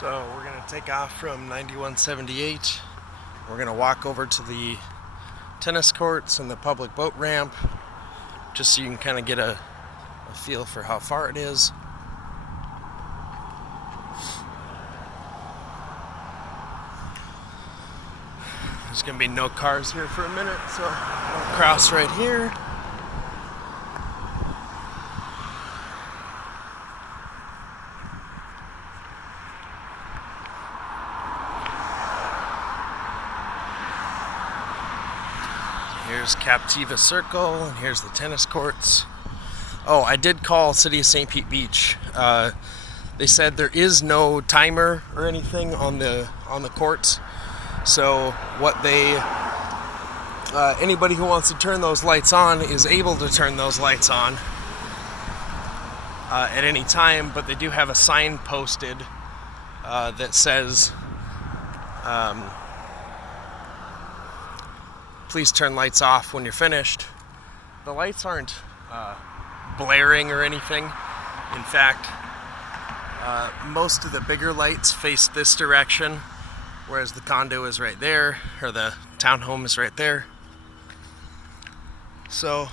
So we're going to take off from 9178. We're going to walk over to the tennis courts and the public boat ramp, just so you can kind of get a feel for how far it is. There's going to be no cars here for a minute, so I'll cross right here. Here's Captiva Circle, and here's the tennis courts. Oh, I did call City of St. Pete Beach. They said there is no timer or anything on the courts. So what anybody who wants to turn those lights on is able to turn those lights on at any time. But they do have a sign posted that says, please turn lights off when you're finished. The lights aren't blaring or anything. In fact, most of the bigger lights face this direction, whereas the condo is right there, or the townhome is right there. So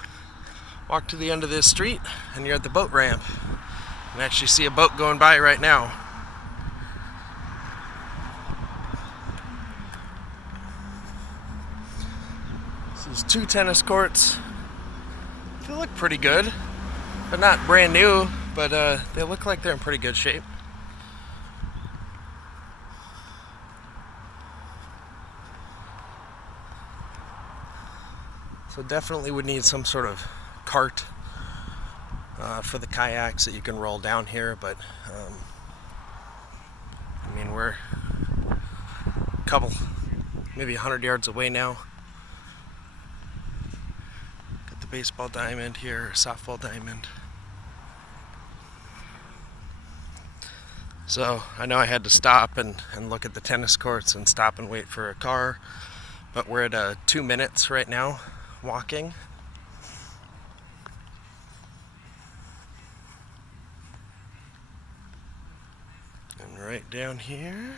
walk to the end of this street and you're at the boat ramp. You can actually see a boat going by right now. So there's two tennis courts. They look pretty good. They're not brand new, but they look like they're in pretty good shape. So definitely would need some sort of cart for the kayaks that you can roll down here, but I mean, we're a couple, maybe 100 yards away now. Got the baseball diamond here, softball diamond. So I know I had to stop and look at the tennis courts and stop and wait for a car, but we're at 2 minutes right now walking. And right down here,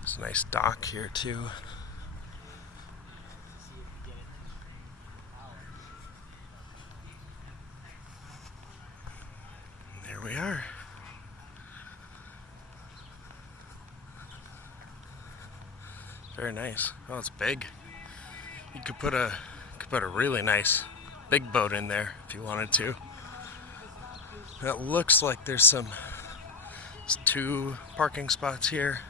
there's a nice dock here too. There we are. Very nice. Oh, it's big. You could put a really nice big boat in there if you wanted to. It looks like there's 2 parking spots here.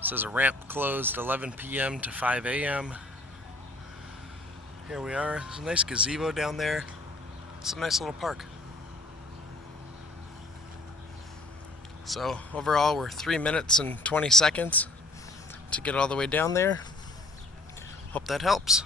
It says a ramp closed 11 p.m. to 5 a.m. Here we are. There's a nice gazebo down there. It's a nice little park. So overall, we're 3 minutes and 20 seconds to get all the way down there. Hope that helps.